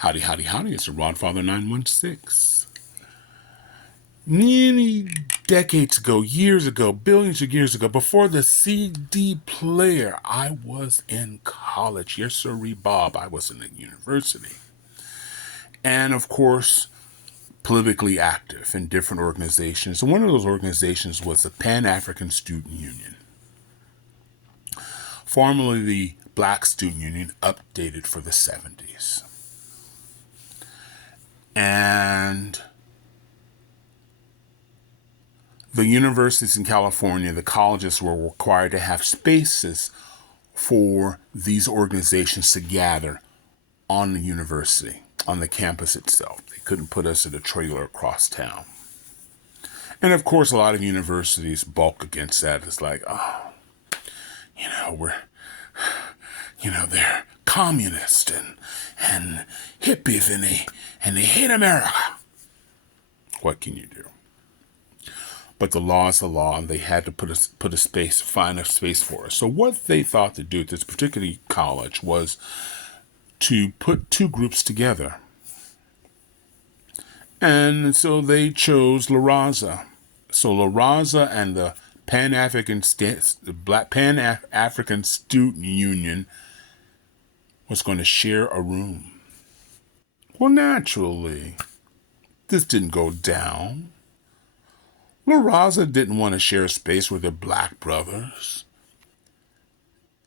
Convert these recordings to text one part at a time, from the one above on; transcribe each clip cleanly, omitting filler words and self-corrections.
Howdy, howdy, howdy. It's the Rodfather 916. Many decades ago, years ago, billions of years ago, before the CD player, I was in college. Yes, sir, Bob. I was in the university. And of course, politically active in different organizations. And one of those organizations was the Pan-African Student Union, formerly the Black Student Union, updated for the 70s. And the universities in California, the colleges were required to have spaces for these organizations to gather on the university, on the campus itself. They couldn't put us in a trailer across town. And of course, a lot of universities bulk against that. It's like, oh, they're communist and hippies and they hate America. What can you do? But the law is the law, and they had to find a space for us. So what they thought to do at this particular college was to put two groups together. And so they chose La Raza. So La Raza and the Pan-African Student Union was going to share a room. Well, naturally, this didn't go down. La Raza didn't want to share space with the black brothers.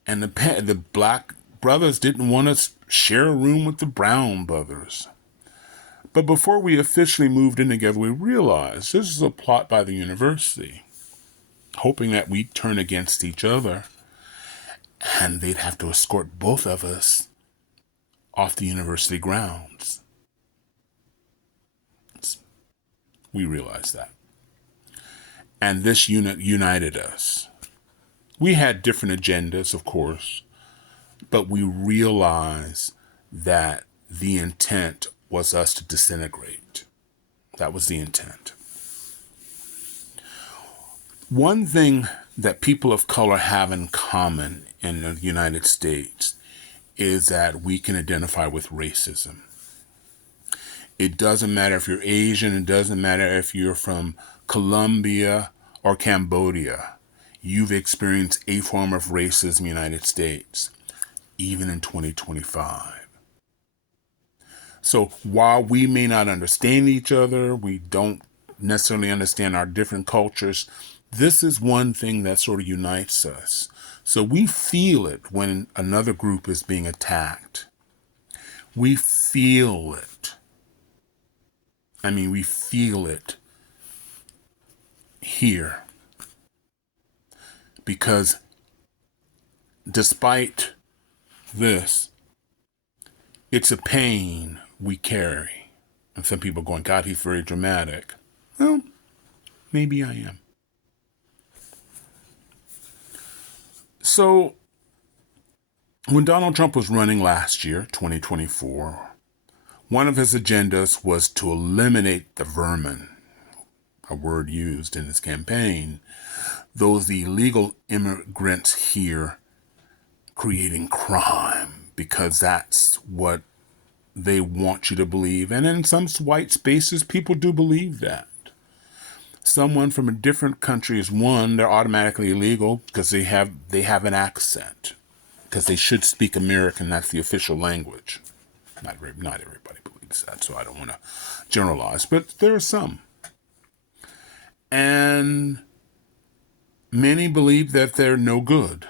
And the black brothers didn't want to share a room with the brown brothers. But before we officially moved in together, we realized this is a plot by the university, hoping that we'd turn against each other, and they'd have to escort both of us off the university grounds. We realized that. And this unit united us. We had different agendas, of course, but we realized that the intent was us to disintegrate. That was the intent. One thing that people of color have in common in the United States is that we can identify with racism. It doesn't matter if you're Asian. It doesn't matter if you're from Colombia or Cambodia. You've experienced a form of racism in the United States, even in 2025. So while we may not understand each other, we don't necessarily understand our different cultures, this is one thing that sort of unites us. So we feel it when another group is being attacked. We feel it. We feel it here. Because despite this, it's a pain we carry. And some people are going, God, he's very dramatic. Well, maybe I am. So when Donald Trump was running last year, 2024, one of his agendas was to eliminate the vermin, a word used in his campaign, those illegal immigrants here creating crime, because that's what they want you to believe. And in some white spaces, people do believe that. Someone from a different country is they're automatically illegal because they have an accent, because they should speak American. That's the official language. Not everybody believes that, so I don't want to generalize, but there are some. And many believe that they're no good.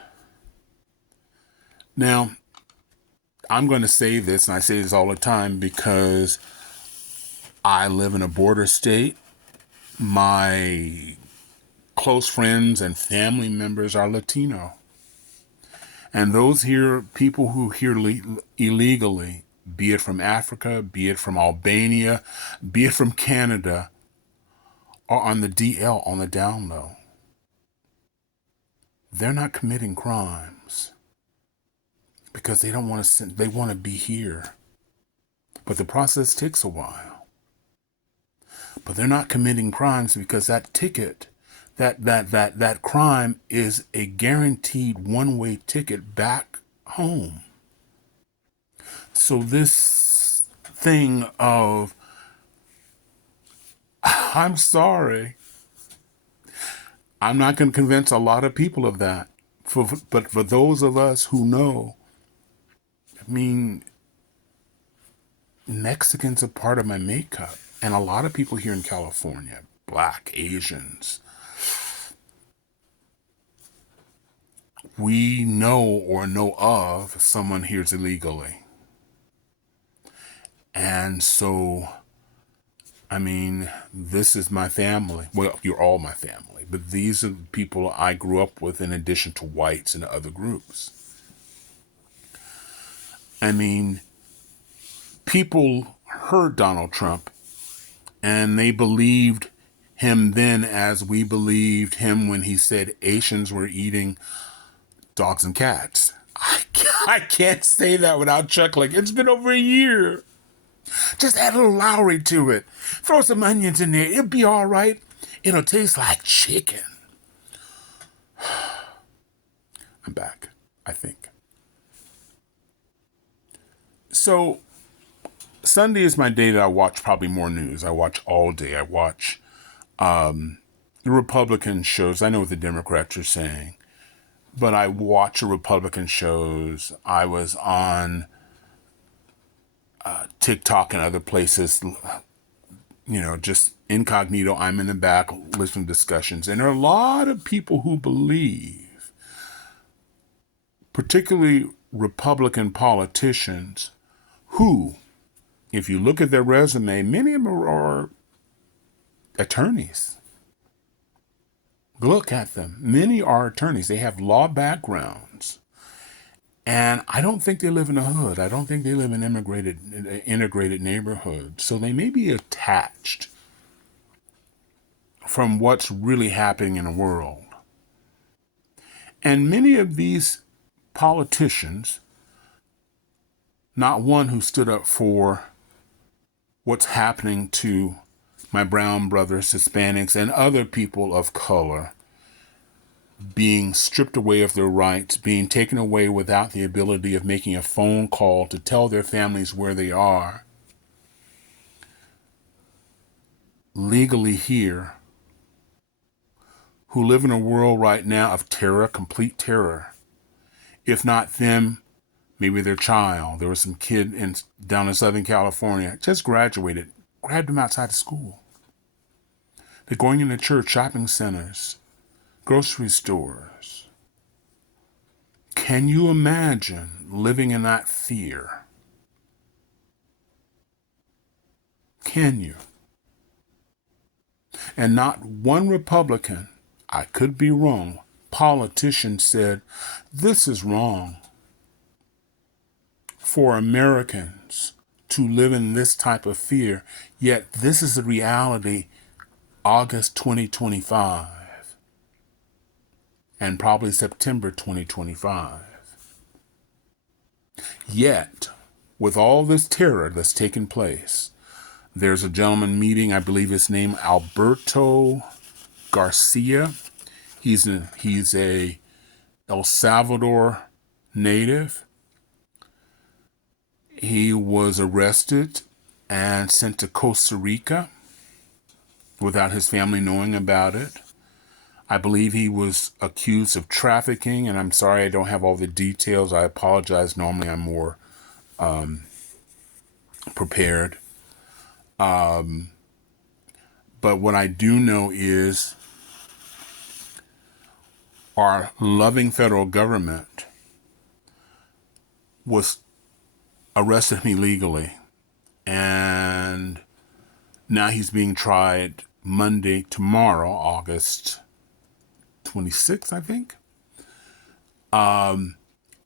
Now, I'm going to say this, and I say this all the time because I live in a border state. My close friends and family members are Latino. And those people who here illegally, be it from Africa, be it from Albania, be it from Canada, are on the DL, on the down low. They're not committing crimes because they don't want to. They want to be here, but the process takes a while. But they're not committing crimes because that ticket, that crime is a guaranteed one-way ticket back home. So this thing of, I'm sorry, I'm not going to convince a lot of people of that. But for those of us who know, I mean, Mexicans are part of my makeup. And a lot of people here in California, Black, Asians, we know or know of someone here's illegally. And so, I mean, this is my family. Well, you're all my family, but these are the people I grew up with in addition to whites and other groups. I mean, people heard Donald Trump and they believed him then as we believed him when he said Asians were eating dogs and cats. I can't say that without chuckling. It's been over a year. Just add a little Lowry to it. Throw some onions in there. It'll be all right. It'll taste like chicken. I'm back, I think. So Sunday is my day that I watch probably more news. I watch all day. I watch the Republican shows. I know what the Democrats are saying, but I watch the Republican shows. I was on TikTok and other places, just incognito. I'm in the back listening to discussions. And there are a lot of people who believe, particularly Republican politicians, who, if you look at their resume, many of them are attorneys. Look at them. Many are attorneys. They have law backgrounds. And I don't think they live in a hood. I don't think they live in integrated neighborhoods. So they may be attached from what's really happening in the world. And many of these politicians, not one who stood up for what's happening to my brown brothers, Hispanics, and other people of color, being stripped away of their rights, being taken away without the ability of making a phone call to tell their families where they are, legally here, who live in a world right now of terror, complete terror. If not them, maybe their child. There was some kid down in Southern California, just graduated, grabbed him outside of school. They're going into church, shopping centers, grocery stores. Can you imagine living in that fear? Can you? And not one Republican, I could be wrong, politician said, this is wrong for Americans to live in this type of fear, yet this is the reality, August 2025, and probably September 2025. Yet, with all this terror that's taken place, there's a gentleman meeting, I believe his name Alberto Garcia. He's a El Salvador native. He was arrested and sent to Costa Rica without his family knowing about it. I believe he was accused of trafficking, and I'm sorry I don't have all the details. I apologize. Normally I'm more prepared. But what I do know is our loving federal government was arrested him illegally, and now he's being tried tomorrow, August 26th, I think.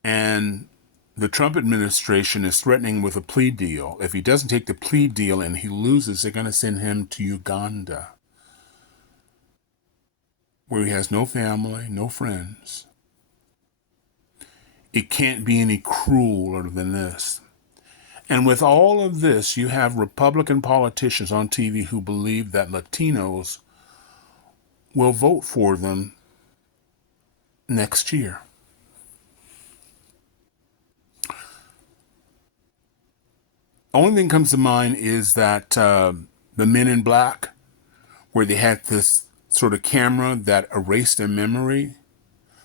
And the Trump administration is threatening with a plea deal. If he doesn't take the plea deal and he loses, they're going to send him to Uganda, where he has no family, no friends. It can't be any crueler than this. And with all of this, you have Republican politicians on TV who believe that Latinos will vote for them next year. only thing comes to mind is that the Men in Black, where they had this sort of camera that erased their memory.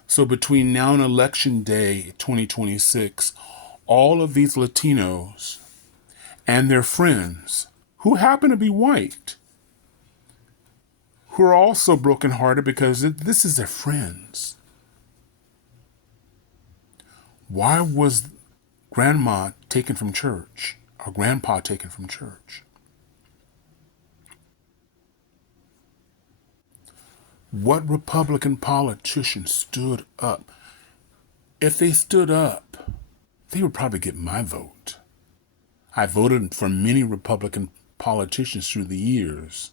So between now and Election Day 2026, all of these Latinos and their friends who happen to be white, who are also brokenhearted because this is their friends. Why was grandma taken from church or grandpa taken from church? What Republican politician stood up? If they stood up, they would probably get my vote. I voted for many Republican politicians through the years.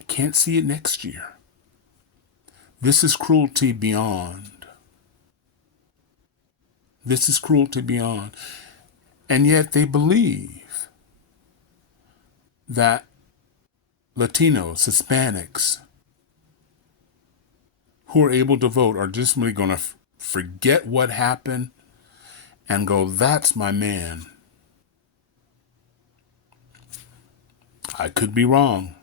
I can't see it next year. This is cruelty beyond. This is cruelty beyond. And yet they believe that Latinos, Hispanics, who are able to vote are just really going to forget what happened and go, that's my man. I could be wrong.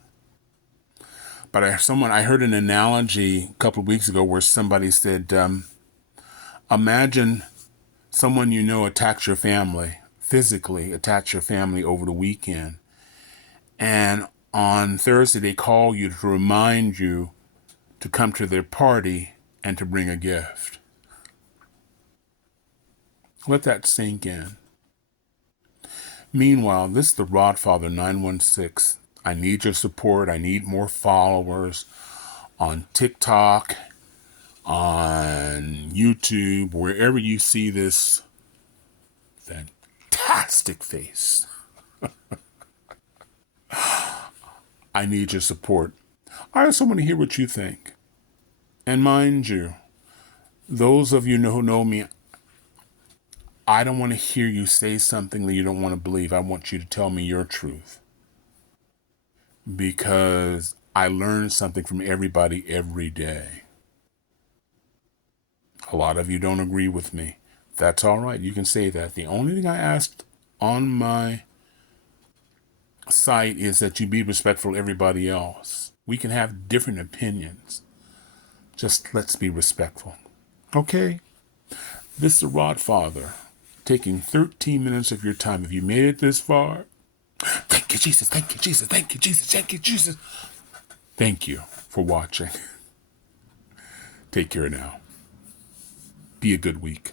But I heard an analogy a couple of weeks ago where somebody said, imagine someone you know attacks your family, physically attacks your family over the weekend. And on Thursday, they call you to remind you to come to their party and to bring a gift. Let that sink in. Meanwhile, this is the Rodfather 916. I need your support. I need more followers on TikTok, on YouTube, wherever you see this fantastic face. I need your support. I also want to hear what you think. And mind you, those of you who know me, I don't want to hear you say something that you don't want to believe. I want you to tell me your truth. Because I learn something from everybody every day. A lot of you don't agree with me. That's all right. You can say that. The only thing I asked on my site is that you be respectful of everybody else. We can have different opinions. Just let's be respectful. Okay? This is the Rodfather, taking 13 minutes of your time. If you made it this far, thank you, Jesus. Thank you, Jesus. Thank you, Jesus. Thank you, Jesus. Thank you for watching. Take care now. Be a good week.